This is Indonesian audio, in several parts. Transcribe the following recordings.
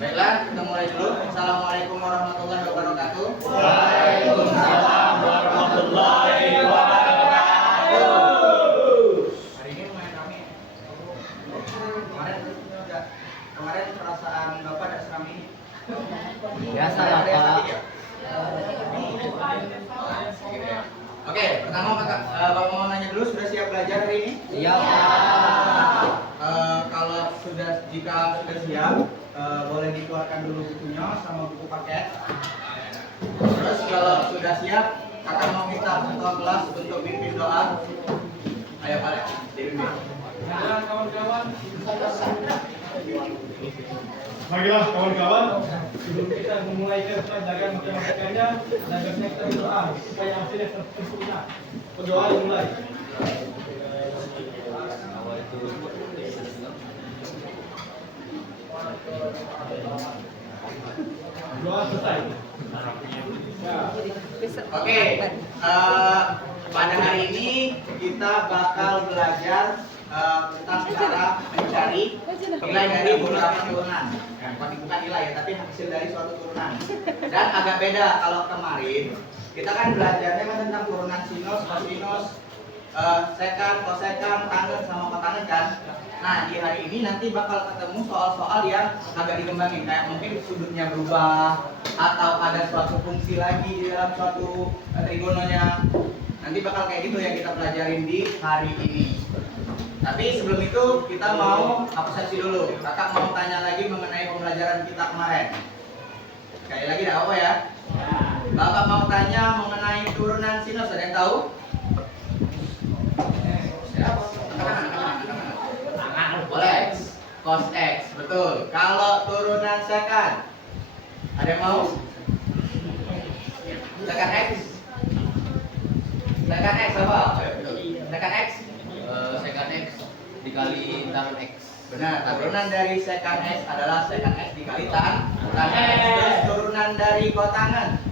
Baiklah, kita mulai dulu. Assalamualaikum warahmatullahi wabarakatuh. Waalaikumsalam warahmatullahi wabarakatuh. Hari ini lumayan rame. Kemarin perasaan Bapak tidak seramai ini. Biasa lah, Pak. Oke, pertama Bapak mau nanya dulu, sudah siap belajar hari ini? Siap. Kalau jika sudah siap, boleh dikeluarkan dulu bukunya sama buku paket. Terus kalau sudah siap, kakak mau minta ketua kelas untuk pimpin doa. Ayo Pak, dipimpin. Marilah kawan-kawan, marilah kawan-kawan, sebelum kita memulai pelajaran matematikanya, hendaknya kita berdoa supaya hasilnya sempurna. Berdoa dimulai. Doa selesai. Oke, pada hari ini kita bakal belajar tentang cara mencari nilai dari beberapa turunan. Bukan nilai ya, tapi hasil dari suatu turunan. Dan agak beda kalau kemarin kita kan belajarnya tentang turunan sinus, kosinus, sekan, kosekan, tangen sama kotangen kan. Nah, di hari ini nanti bakal ketemu soal-soal yang agak dikembangin, kayak mungkin sudutnya berubah atau ada suatu fungsi lagi di dalam suatu trigononya. Nanti bakal kayak gitu yang kita pelajarin di hari ini. Tapi sebelum itu kita mau absensi dulu. Kakak mau tanya lagi mengenai pembelajaran kita kemarin. Sekali lagi tidak apa ya? Bapak mau tanya mengenai turunan sinus, ada yang tahu? Boleh. Cos X, betul. Kalau turunan sekan, ada yang mau? Sekan X? Sekan X apa? Sekan X? Sekan X dikali tangan X. Benar, turunan dari sekan X adalah sekan X dikali tangan X. Terus turunan dari kotangen?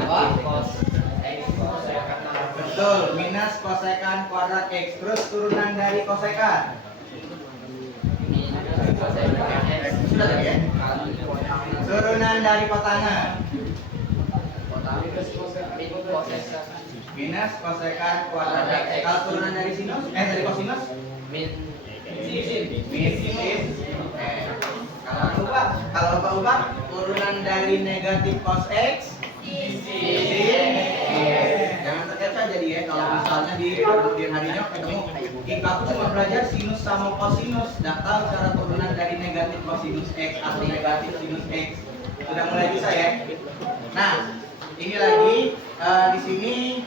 Apa? Cos X kosekan. Betul, minus kosekan kuadrat X. Terus turunan dari kosekan? Sudah tadi ya? Turunan dari kotangen? Minus kosekan kuadrat X. Kalau turunan dari sinus? Dari kosinus? Min Sin. Kalau ubah turunan dari negatif cos X? Sin. Jangan terkecoh jadi ya, kalau misalnya di kemudian harinya ketemu aku cuma belajar sinus sama kosinus, nggak tahu cara turunan dari negatif kosinus X atau negatif sinus X. Sudah mulai bisa ya. Nah, ini lagi di sini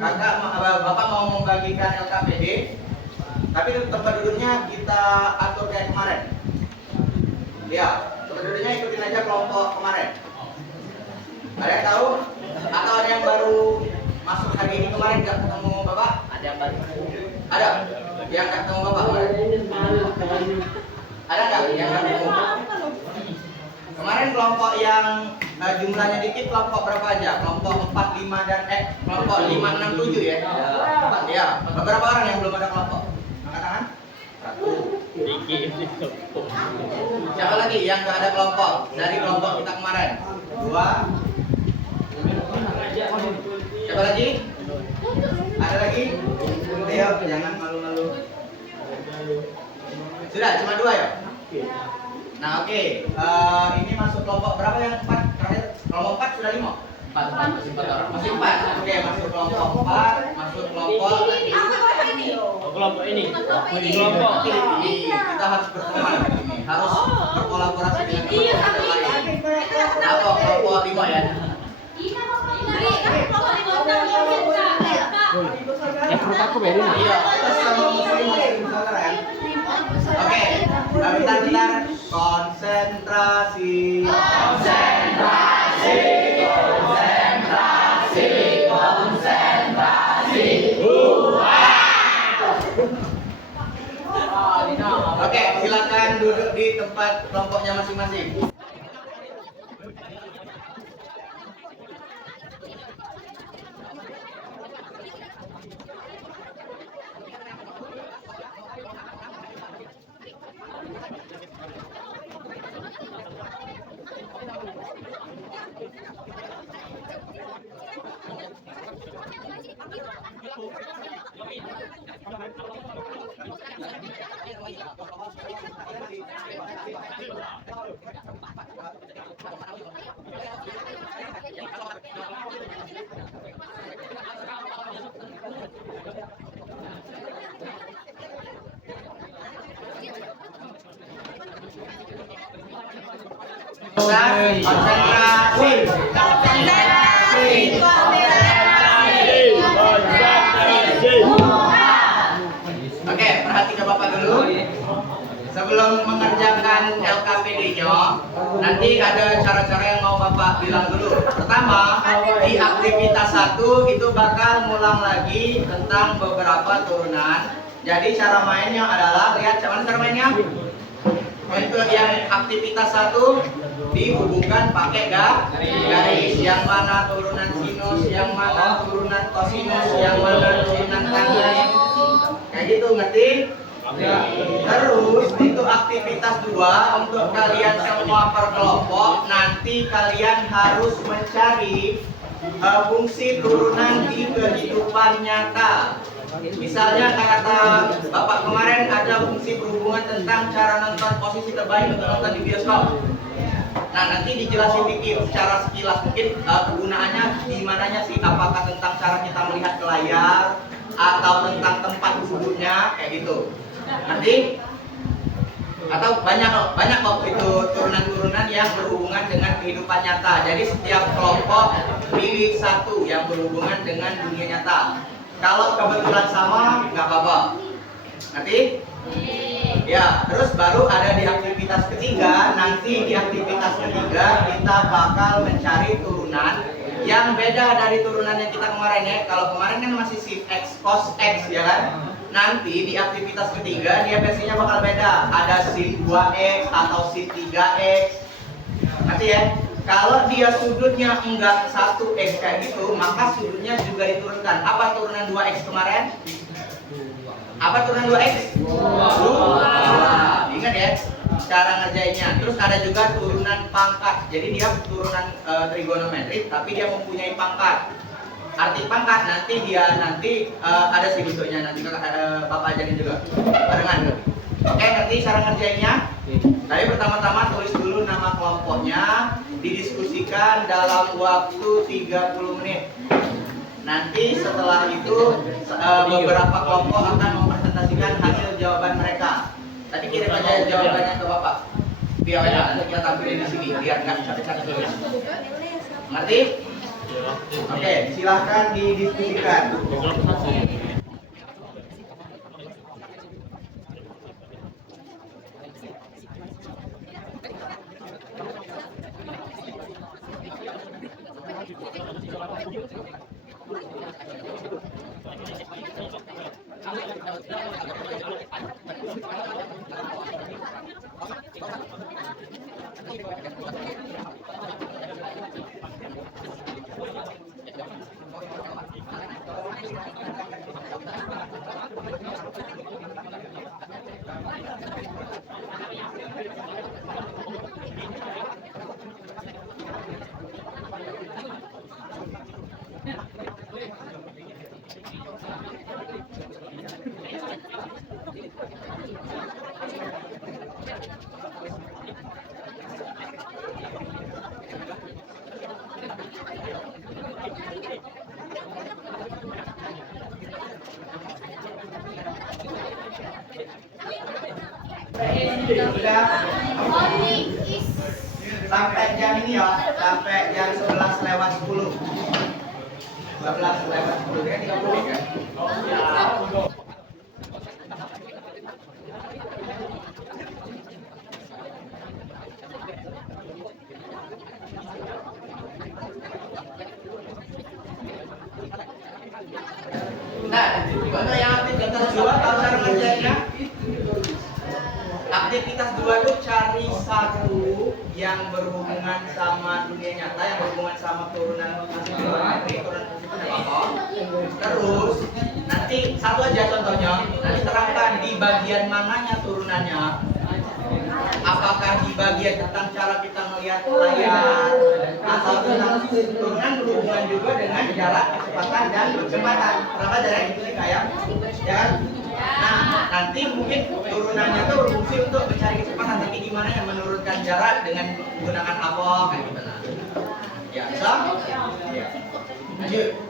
bapak mau membagikan LKPD, tapi tempat duduknya kita atur kayak kemarin. Ya, tempat duduknya ikutin aja kelompok kemarin. Ada yang tahu? Atau ada yang baru masuk hari ini kemarin nggak ketemu bapak? ada yang baru. Ada yang nggak ketemu bapak kemarin? Ada nggak yang nggak ketemu? Kemarin kelompok yang jumlahnya dikit kelompok berapa aja? Kelompok 4, 5 dan kelompok 5, 6, 7 ya? Ya. Beberapa orang yang belum ada kelompok? Angkat tangan. Siapa lagi yang nggak ada kelompok dari kelompok kita kemarin? 2. Siapa lagi? Ada lagi? Ayo, jangan malu-malu. Sudah, cuma 2 ya? Nah, oke. Ini masuk kelompok berapa yang 4? Terakhir, kelompok 4 sudah 5? 4 masih 4 orang. Masih 4. Oke, masuk kelompok 4, masuk kelompok Kelompok ini. Kelompok. ini. Kita harus berteman di sini. Harus berkolaborasi dengan teman-teman lain. Apa kelompok 5 ya? Yang perut aku beri nah. Iya, kita sama muslim saudara ya. Oke, bentar. Konsentrasi. Oke, silakan duduk di tempat kelompoknya masing-masing. Oke, perhatikan Bapak dulu. Sebelum mengerjakan LKPD-nya, nanti ada cara-cara yang mau Bapak bilang dulu. Pertama, di aktivitas 1 itu bakal ngulang lagi tentang beberapa turunan. Jadi cara mainnya adalah, lihat cara mainnya. Untuk yang aktivitas 1 dihubungkan pakai garis. Yang mana turunan sinus, yang mana turunan kosinus, yang mana turunan tangent. Kayak gitu, ngerti? Terus itu aktivitas 2 untuk kalian semua per kelompok. Nanti kalian harus mencari fungsi turunan di kehidupan nyata. Misalnya kata Bapak kemarin ada fungsi berhubungan tentang cara nonton posisi terbaik untuk nonton di bioskop. Nah, nanti dijelasin dikit secara sekilas mungkin kegunaannya di mananya sih, apakah tentang cara kita melihat ke layar atau tentang tempat duduknya kayak gitu. Nanti atau banyak kok itu turunan-turunan yang berhubungan dengan kehidupan nyata. Jadi setiap kelompok pilih 1 yang berhubungan dengan dunia nyata. Kalau kebetulan sama nggak apa-apa. Nanti ya, terus baru ada di aktivitas ketiga. Nanti di aktivitas ketiga kita bakal mencari turunan yang beda dari turunan yang kita kemarin ya. Kalau kemarin kan masih sin x cos x ya kan. Nanti di aktivitas ketiga dia versinya bakal beda. Ada sin 2x atau sin 3x. Nanti ya. Kalau dia sudutnya enggak 1x kayak gitu, maka sudutnya juga diturunkan. Apa turunan 2x kemarin? Apa turunan 2x? 2. Ingat ya cara ngerjainnya. Terus ada juga turunan pangkat. Jadi dia turunan trigonometrik tapi dia mempunyai pangkat. Arti pangkat nanti ada sih bentuknya, nanti Bapak ajarin juga barengan. Oke, nanti cara ngerjainnya. Tapi pertama-tama tulis dulu nama kelompoknya, didiskusikan dalam waktu 30 menit. Nanti setelah itu beberapa kelompok akan mempresentasikan hasil jawaban mereka. Tadi kirim aja jawabannya ke Bapak. Biar nanti kita tampilin di sini biar nggak capek-capek tulis. Ngerti? Oke, silahkan didiskusikan. Sudah sampai jam ini ya, sampai jam 11 lewat 10. 11 lewat 10 ya, 30 menit kan? Nah, untuk yang aktivitas 2 kalau cara ngerjainnya, aktivitas 2 itu cari 1 yang berhubungan sama dunia nyata, yang berhubungan sama turunan geometri, turunan terus nanti 1 aja contohnya, nanti terangkan di bagian mananya turunannya, apakah di bagian tentang cara kita melihat layar atau tentang turunan berhubungan juga dengan jarak, kecepatan dan kecepatan. Kenapa jarak itu sih kayak ya kan? Nah, nanti mungkin turunannya tuh berfungsi untuk mencari kecepatan, tapi gimana yang menurunkan jarak dengan menggunakan apa kayak gitu. Nah, ya, bisa? Ya. Lanjut.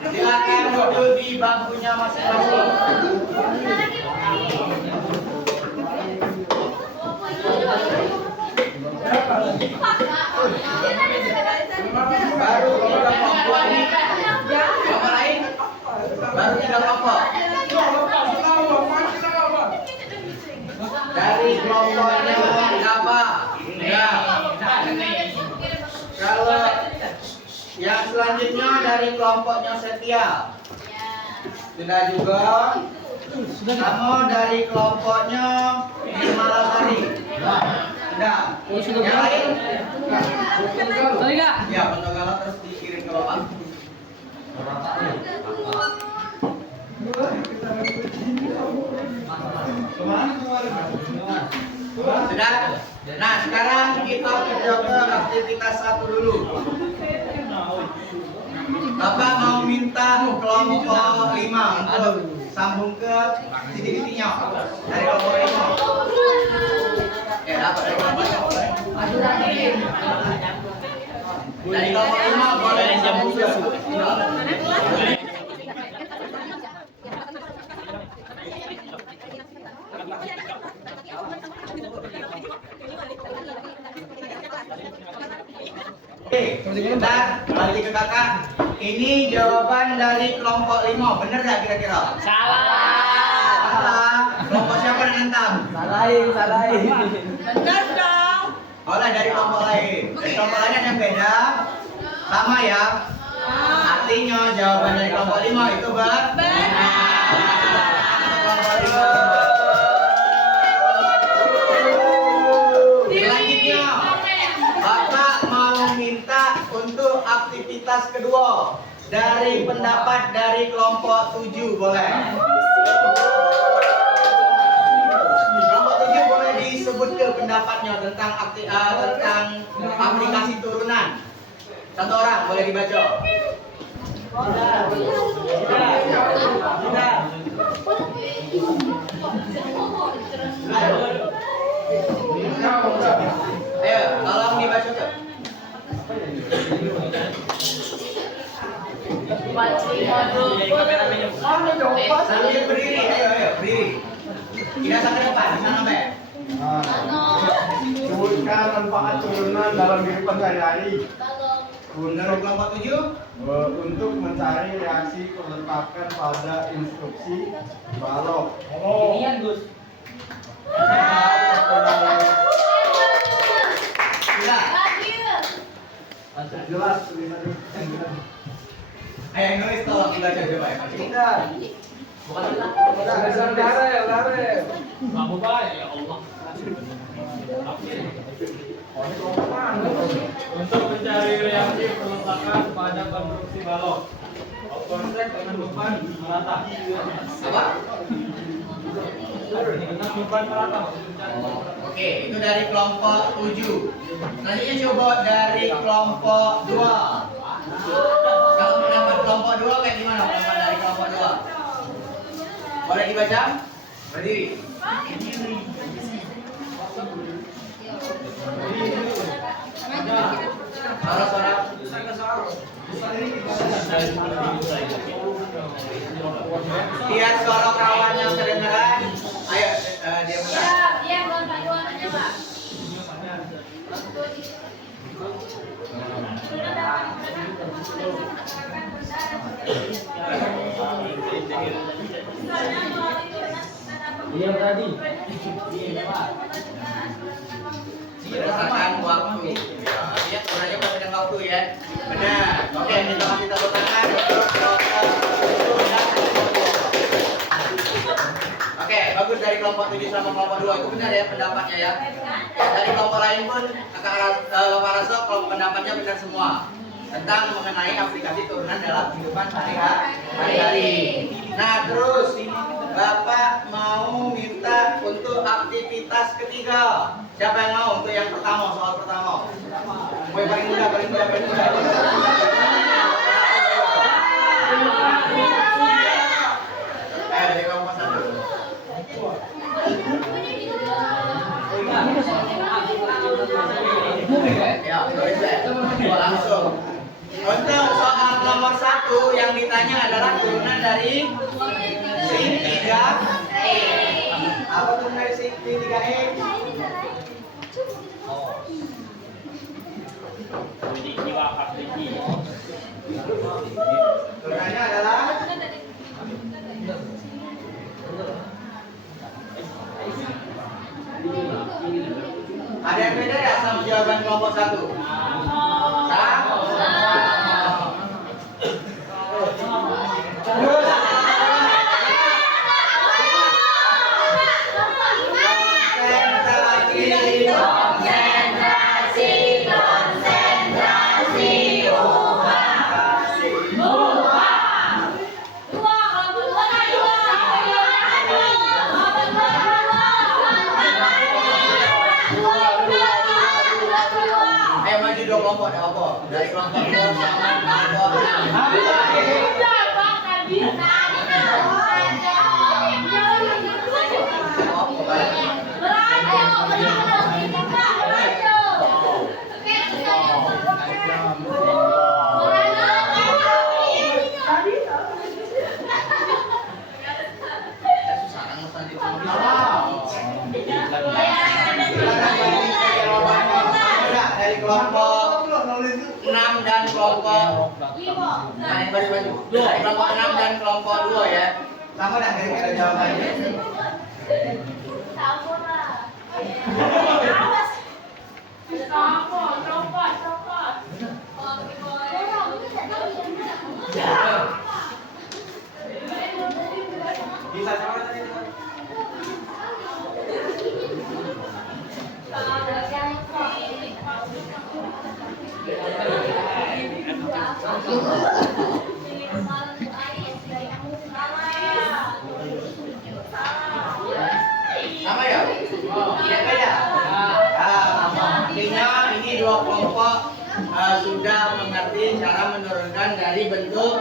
Silakan duduk di bangkunya masing-masing. Baru tiga kelompok ini. Yang lain? Baru tiga kelompok. Dari kelompoknya apa? Ya. Kalau yang selanjutnya dari kelompoknya Setia. Sudah juga. Sama dari kelompoknya Malasari. Sudah. Yang lain? Ya, Pentogalan terus dikirim ke bawah. Sudah. Nah, sekarang kita coba aktivitas satu dulu. Bapak mau minta kelompok 5 untuk sambung ke titik-titiknya dari kelompok 5. Ya, dapat dari kelompok 5. Dari kelompok 5 boleh sambung ke. Oke, sebentar, balik ke kakak. Ini jawaban dari kelompok 5, bener gak kira-kira? Salah. Kelompok siapa yang nentang? Salahin. Benar dong. Oleh dari kelompok lain. Dari kelompok lain ada yang beda. Sama ya. Artinya jawaban dari kelompok 5 itu benar. Kelompok 5. Selanjutnya, Bapak mau minta untuk aktivitas kedua dari pendapat dari kelompok 7, boleh? Kelompok 7 boleh disebut ke pendapatnya tentang aplikasi turunan. Satu orang boleh dibaca. Ayo, tolong dibaca tuh. Sambil berdiri, ayo berdiri. Tidak sampai depan, di sana sampai. Sebutkan manfaat turunan dalam kehidupan sehari-hari. Dari kelompok 7 untuk mencari reaksi peletakan pada instruksi balok. Inian Gus. sudah. Jelas tulisannya. Ayo yang nulis tolong dibaca coba ya. Bukan. Kamu baik ya Allah. Untuk mencari reaksi peletakan pada konstruksi balok. Konsep dengan beban merata. Apa? Dengan beban merata. Oke, itu dari kelompok 7. Selanjutnya coba dari kelompok 2. Kalau pendapat kelompok 2 kayak gimana pendapat dari kelompok 2? Boleh dibaca? Berdiri. Suara-suara. Biar suara kawan yang kedengeran. Ayo, dia menang. Iya tadi. Berdasarkan waktu. Ya, lihat sebenarnya berdasarkan waktu ya. Benar. Oke, kita kasih tepuk tangan untuk kelompok 1 dan kelompok 2. Oke, bagus dari kelompok 7 sama kelompok 2 itu benar ya pendapatnya ya. Dari kelompok lain pun Bapak rasa kelompok pendapatnya benar semua tentang mengenai aplikasi turunan dalam kehidupan sehari-hari. Nah, terus Bapak mau minta untuk aktivitas ketiga. Siapa yang mau untuk yang pertama, soal pertama? Paling muda. Dari kelompok 1. Ya, langsung. Untuk soal nomor 1 yang ditanya adalah turunan dari sin 3E. Apa turunan dari sin 3E? Turunannya adalah ada yang beda ya sama jawaban kelompok 1? Sama. Terus kelompok ada apa? Dari kelompok 2 sama kelompok 6 dari kelompok 6 dan kelompok dari kelompok 6 dan kelompok 2 ya. Sama dah kira-kira jawabannya. Bisa sama tadi. Sama ya? Tidak beda? Artinya ini dua kelompok sudah mengerti cara menurunkan dari bentuk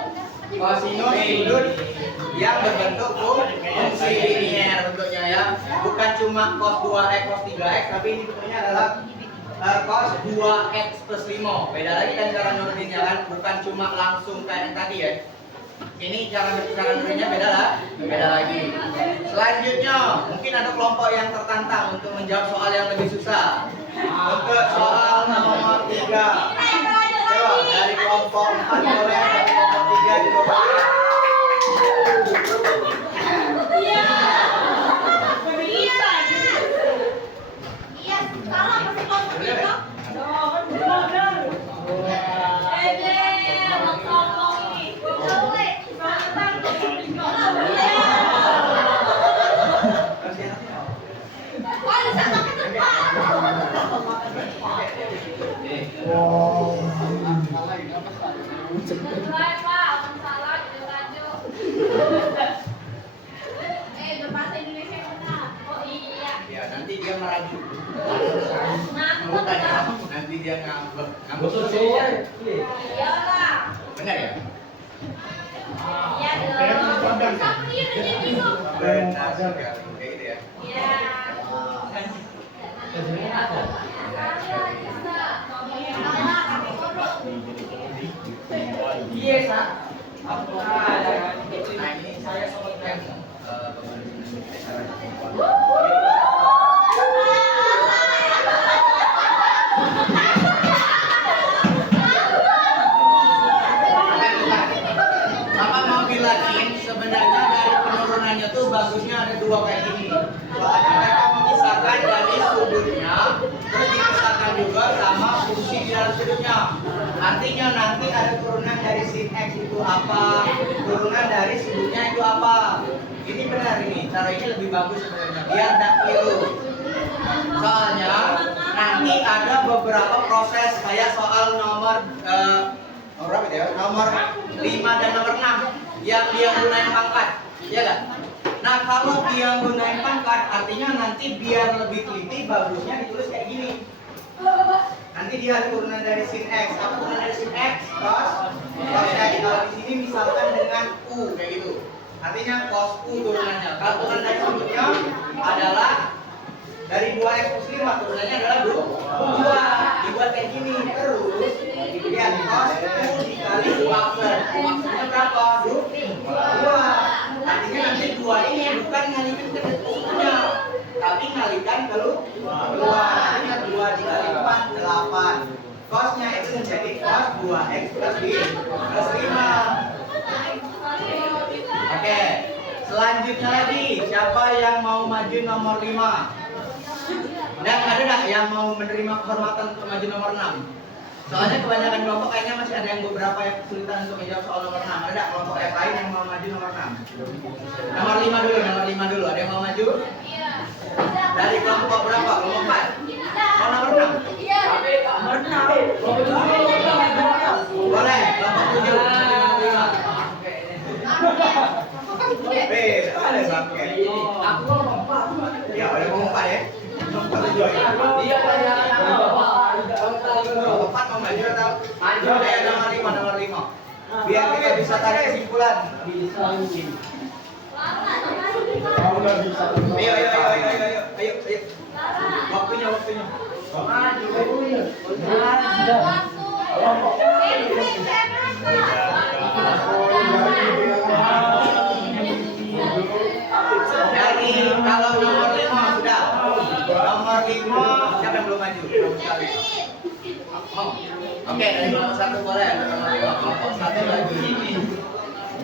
kosinus sudut yang berbentuk fungsi linier bentuknya ya. Bukan cuma cos 2x, cos 3x, tapi ini bentuknya adalah cos 2x plus 5. Beda lagi kan cara nuruninnya kan, bukan cuma langsung kayak yang tadi ya. Ini cara nurunnya beda lagi. Selanjutnya, mungkin ada kelompok yang tertantang untuk menjawab soal yang lebih susah. Untuk soal nomor 3. Coba dari 4 boleh, kelompok 3 juga boleh. Iya. Bisa. Iya, salah pasti kelompok kita. Ya, nanti dia merajuk. Bukan ya, nanti dia ngambek. Ngambek terus ya. Benar ya? Benar sekali. Kayak gitu ya. Nah, ini saya sebutkan Bapak mau bilangin sebenarnya dari penurunannya tuh bagusnya ada 2 kayak gini. Soalnya mereka memisahkan dari sudutnya, terus dipisahkan juga sama fungsi di dalam sudutnya. Artinya nanti ada turunan dari sin X itu apa, turunan dari sudutnya itu apa. Ini benar ini, cara ini lebih bagus sebenarnya, biar tidak keliru. Soalnya nanti ada beberapa proses kayak soal nomor berapa itu ya? Nomor 5 dan nomor 6 yang dia gunain pangkat, ya kan? Nah kalau dia gunain pangkat, artinya nanti biar lebih teliti, bagusnya ditulis kayak gini. Nanti dia turunan dari sin X, apa turunan dari sin X? Cos X. Kalau di sini misalkan dengan U kayak gitu. Artinya cos U turunannya. Kalau turunan dari sudutnya adalah dari 2x plus 5, turunannya adalah 2. Dibuat kayak gini. Terus lihat cos U dikali maksud. Maksudnya berapa? 2. Artinya nanti 2 ini bukan ngalihin ke sudutnya, tapi ngalikan ke luar. Artinya 2 dikali 4, 8. Cosnya itu menjadi cos 2x plus 5. Oke, selanjutnya lagi, siapa yang mau maju nomor 5? Dan ada nggak yang mau menerima kehormatan untuk maju nomor 6? Soalnya kebanyakan kelompok kayaknya masih ada yang beberapa yang kesulitan untuk menjawab soal nomor 6. Ada nggak kelompok yang lain yang mau maju nomor 6? Nomor 5 dulu, nomor 5 dulu. Ada yang mau maju? Dari kelompok berapa? Kelompok 4? Mau nomor 6? Nomor 6. Boleh, kelompok 7. Nomor 5. Ada bangke. Ya, ada kelompok 4 ya. Kelompok 7 ya. Kelompok 4 mau maju atau? Maju. Nomor 5. Biar kita bisa tarik kesimpulan. Kamu nggak bisa. Ayo. Waktunya. Dari kalau nomor 5 sudah. Nomor 5 siapa yang belum maju? Sekali. Oh. Oke, dari nomor 1 boleh. Nomor 5 kelompok 1 lagi.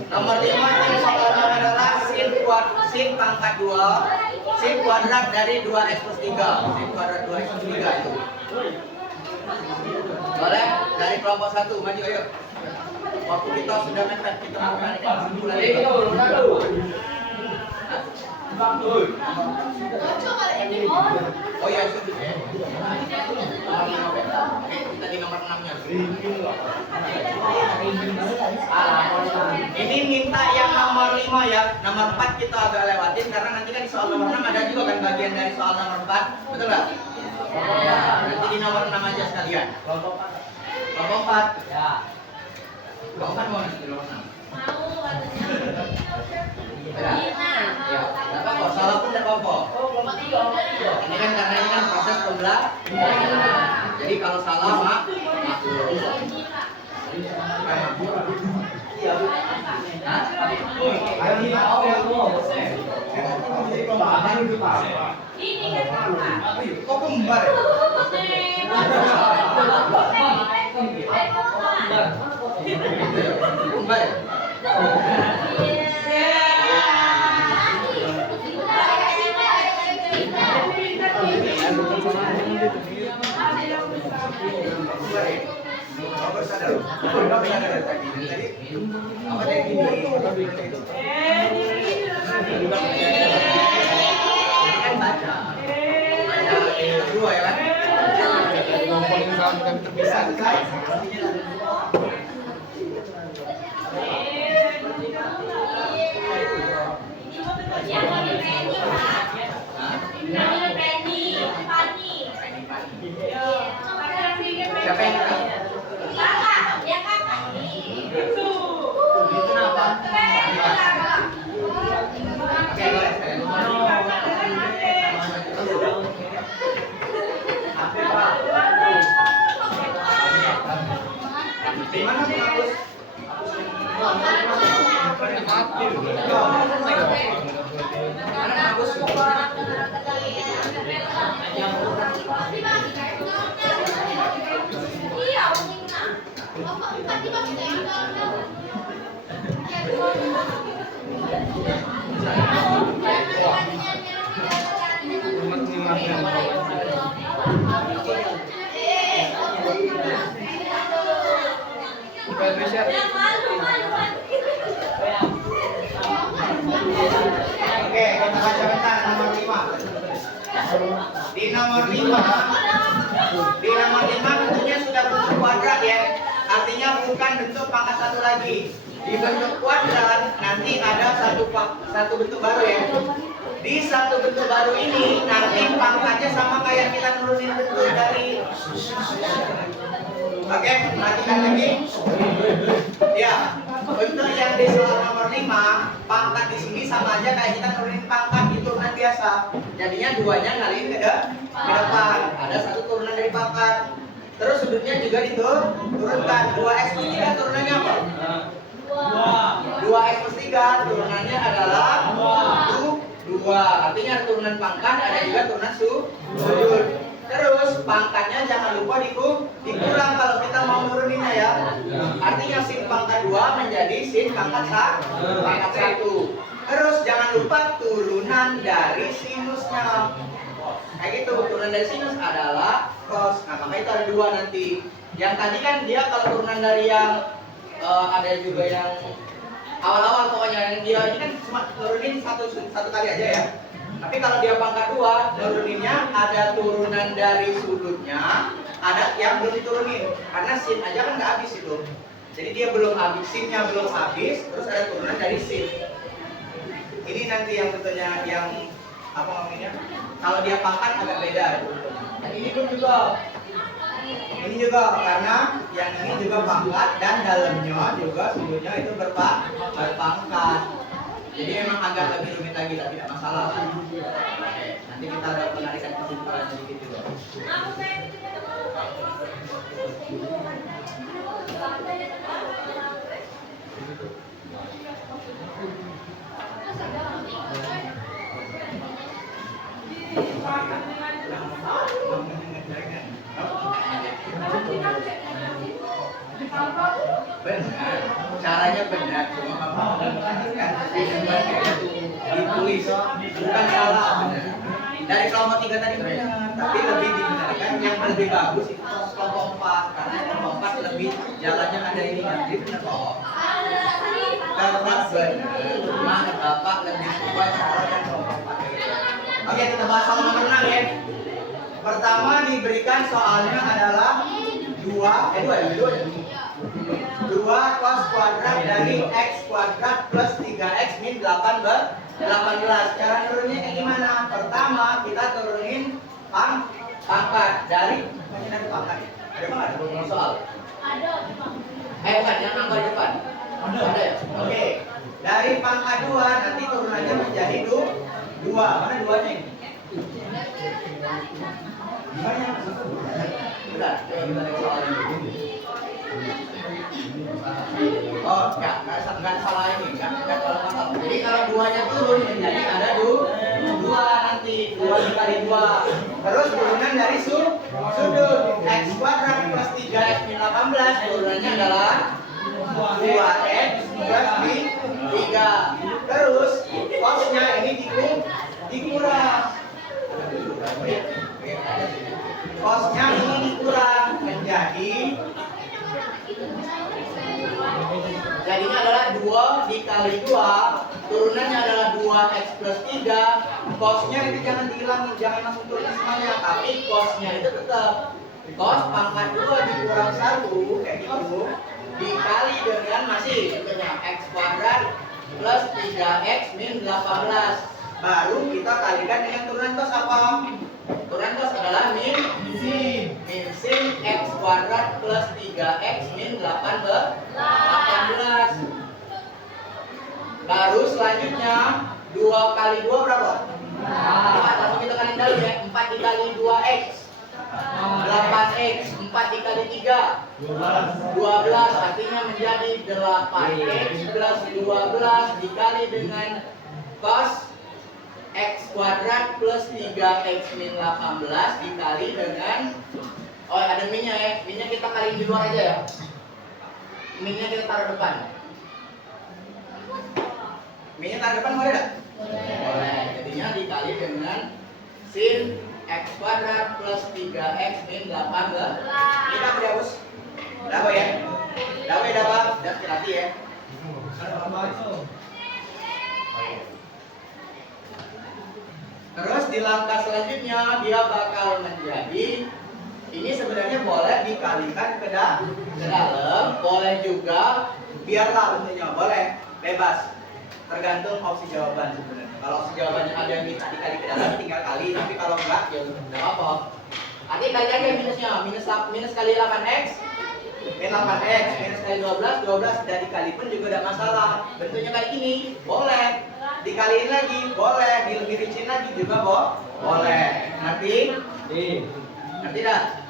Nomor 5 yang soalnya adalah sin pangkat 2, sin kuadrat dari 2x plus 3. Sin kuadrat 2x plus 3 itu. Boleh? Dari kelompok 1 maju ayo. Waktu kita sudah mepet, kita mau menanyakan kesimpulan itu. Oh iya, sudah. Oke, kita di nomor 6-nya. Ini minta yang nomor 5 ya. Nomor 4 kita agak lewatin karena nanti kan di soal nomor 6 ada juga kan bagian dari soal nomor 4. Betul nggak? Ya, nanti di nomor 6 aja sekalian. Kelompok 4. Ya. Kelompok 4 mau di nomor 6. Mau katanya. Ya, nggak apa-apa, salah pun nggak apa-apa. Ini kan karena ini kan proses pembelajaran. Jadi kalau salah mak. Ini kan Kok kembar ya? Enggak ya? Oh, bersadar. Enggak bersadar dari tadi. Tadi apa tadi? Ini kan baca. Baca kedua ya kan? Ngomongin soal kami terpisah. Siapa yang tahu? Itu kenapa? Oke, boleh. Di mana penghapus? Mana penghapus? Oke, kita baca bentar nomor 5. Di nomor 5 bentuknya sudah bentuk kuadrat ya. Artinya bukan bentuk pangkat satu lagi. Di bentuk kuadrat nanti ada satu bentuk baru ya. Di satu bentuk baru ini nanti pangkatnya sama kayak kita nurunin bentuk dari. Oke, perhatikan lagi. Ya, bentuk yang di soal nomor 5, pangkat di sini sama aja kayak kita nurunin pangkat di turunan biasa. Jadinya duanya ngalihin ke depan. Ada satu turunan dari pangkat. Terus sudutnya juga diturunkan. 2x plus 3 turunannya apa? 2x plus 3 turunannya adalah 2. Artinya ada turunan pangkat, ada juga turunan sudut. Terus pangkatnya jangan lupa dikurang kalau kita mau nuruninnya ya. Artinya sin pangkat 2 menjadi sin pangkat 1. Terus jangan lupa turunan dari sinusnya. Kayak gitu, turunan dari sinus adalah cos. Nah, makanya itu ada 2 nanti. Yang tadi kan dia kalau turunan dari yang ada juga yang awal-awal pokoknya yang dia ini kan cuma nurunin satu kali aja ya. Tapi kalau dia pangkat 2, nuruninnya ada turunan dari sudutnya, ada yang belum diturunin. Karena sin aja kan nggak habis itu. Jadi dia belum habis, sinnya belum habis, terus ada turunan dari sin. Ini nanti yang tentunya yang apa namanya? Kalau dia pangkat agak beda. Dan ini pun juga. Ini juga karena yang ini juga pangkat dan dalamnya juga sudutnya itu berpangkat. Jadi memang agak lebih rumit lagi, tapi tidak masalah. Nanti kita ada penarikan kesimpulan sedikit juga. Benar, caranya benar, cuma apa memperhatikan ditulis, bukan salah benar. Dari kelompok 3 tadi benar, tapi lebih dibenarkan yang lebih bagus itu kelompok 4 karena kelompok 4 lebih jalannya ada ini jadi benar kok. Karena benar, Bapak lebih suka cara yang kelompok 4. Oke, kita bahas soal nomor 6 ya. Pertama diberikan soalnya adalah 2 cos kuadrat dari x kuadrat plus 3x min 18. Cara turunnya kayak gimana? Pertama kita turunin pangkat dari pangkat. Ada apa ada soal? Ada. Bukan yang angka depan. Ada ya? Oke. Dari pangkat 2 nanti turunannya menjadi 2. Mana 2-nya? Gimana? Udah, coba kita lihat soal ini. Oh, enggak salah ini, enggak salah masalah. Jadi kalau 2-nya turun menjadi ada 2 nanti, 2 dikali 2. Terus turunan dari sudut x kuadrat plus 3x min 18 turunannya adalah 2x plus B 3. Terus cosnya ini dikurang. Cosnya ini dikurang menjadi jadinya adalah 2 dikali 2, turunannya adalah 2x plus 3. Cosnya itu jangan dihilangin, jangan langsung turun semuanya, tapi cosnya itu tetap cos pangkat 2 dikurang 1 kayak gitu dikali dengan masih tentunya x kuadrat plus 3x min 18. Baru kita kalikan dengan turunan cos apa? Turunan cos adalah min sin x kuadrat plus 3x min 18. Baru selanjutnya 2 kali 2 berapa? 4. Langsung kita kaliin dulu ya. 4 dikali 2x 8x. 4 dikali 3 12. Artinya menjadi 8x plus 12 dikali dengan cos x kuadrat plus 3x min 18 dikali dengan ada minnya ya. Minnya kita kaliin di luar aja ya. Minnya kita taruh depan. Minnya taruh depan boleh enggak? Boleh. Jadinya dikali dengan sin x kuadrat plus 3x min 18. Ini apa ya, Bos? Dapat ya? Dapat. Dan hati ya. Terus di langkah selanjutnya dia bakal menjadi ini sebenarnya boleh dikalikan ke dalam, boleh juga biarlah bentuknya, boleh bebas. Tergantung opsi jawaban sebenarnya. Kalau opsi jawabannya ada yang minta dikali ke dalam tinggal kali, tapi kalau enggak ya udah apa. Nanti kali aja minusnya, minus kali 8x min 8x minus kali 12 tidak dikali pun juga tidak masalah. Bentuknya kayak gini, boleh. Dikaliin lagi, boleh. Dilebih lagi juga boleh. Ngerti? Ngerti dah?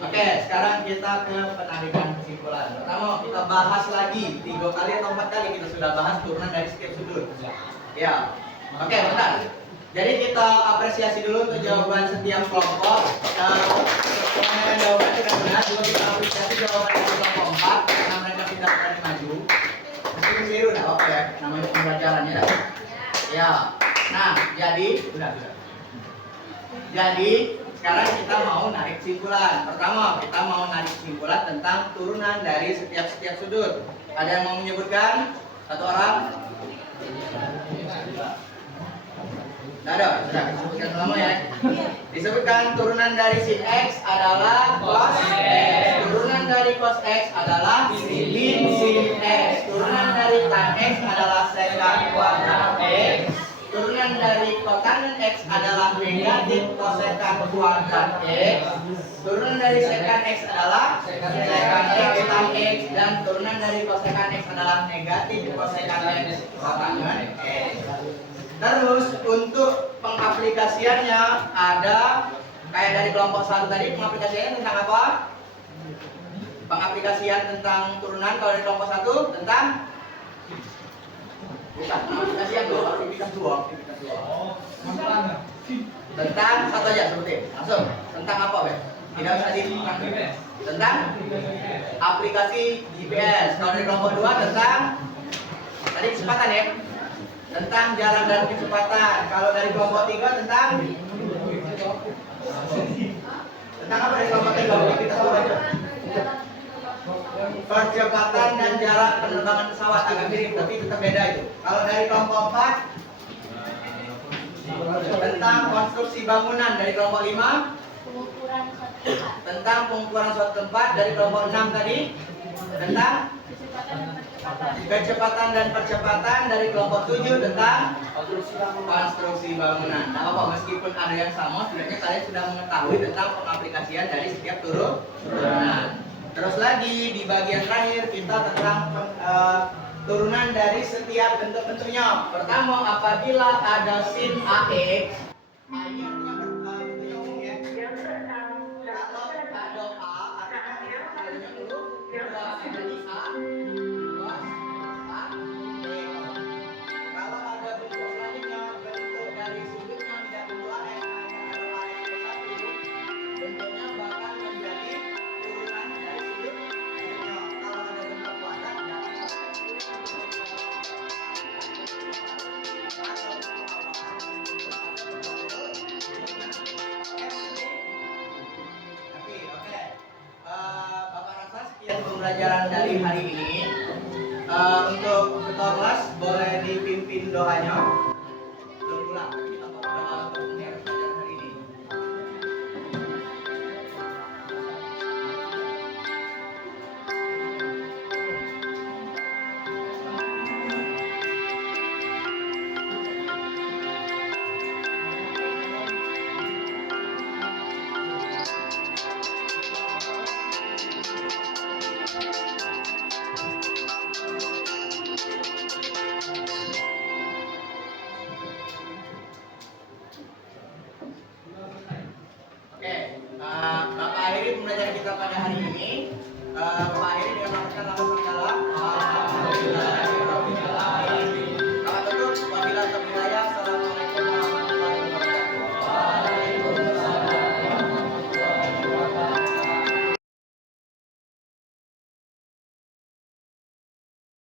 Oke, sekarang kita ke penarikan kesimpulan. Pertama, kita bahas lagi 3 kali atau 4 kali kita sudah bahas turunan dari setiap sudut. Ya. Oke, bentar. Jadi kita apresiasi dulu untuk jawaban setiap kelompok. Kebanyakan jawaban sudah benar. Juga kita apresiasi jawaban dari kelompok 4 karena mereka tidak berani maju. Meskipun keliru, tidak apa-apa ya. Namanya pembelajarannya. Ya. Nah, jadi sekarang kita mau narik kesimpulan. Pertama, kita mau narik kesimpulan tentang turunan dari setiap sudut. Ada yang mau menyebutkan? Satu orang? Tidak ada, sudah disebutkan selama ya. Disebutkan turunan dari sin x adalah cos x. Turunan dari cos x adalah sin x. Turunan dari tan x adalah secant kuadrat x. Turunan dari kotangen x adalah negatif kosekant kuadrat x. Turunan dari secant x adalah secant x tan x. Dan turunan dari kosekant x adalah negatif kosekant x kotangen x. Terus untuk pengaplikasiannya ada kayak dari kelompok 1 tadi, pengaplikasiannya tentang apa? Pengaplikasian tentang turunan kalau dari kelompok 1 tentang bukan pengaplikasian loh, aktivitas 2. Tentang satu aja sebutin, langsung. Tentang apa, Be? Tidak usah dibuka. Tentang aplikasi GPS. Kalau dari kelompok 2 tentang tadi kecepatan ya. Tentang jarak dan kecepatan. Kalau dari kelompok 3 tentang apa dari kelompok 3? Kita tahu aja. Percepatan dan jarak penerbangan pesawat agak mirip tapi tetap beda itu. Kalau dari kelompok 4 tentang konstruksi bangunan. Dari kelompok 5 tentang pengukuran suatu tempat. Dari kelompok 6 tadi tentang kecepatan dan percepatan. Dari kelompok 7 tentang konstruksi bangunan. Nah, apa meskipun ada yang sama, setidaknya kalian sudah mengetahui tentang pengaplikasian dari setiap turunan. Terus lagi di bagian terakhir kita tentang turunan dari setiap bentuk-bentuknya. Pertama, apabila ada sin AX, bentuknya umum ya. Kalau ada A, artinya dulu dari A. Kalau ada bentuk selanjutnya, bentuk dari sudutnya tidak bentuk AX, hanya ada AX plus 1, bentuknya bakal menjadi turunan dari sudut. Kalau ada bentuk kuadrat, pembelajaran dari hari ini. Untuk ketua kelas boleh dipimpin doanya. Belum pulang. Kita doa untuk pembelajaran hari ini. Oke, Bapak akhiri pembelajaran kita pada hari ini. Bapak akhiri dengan mengatakan nama saudara.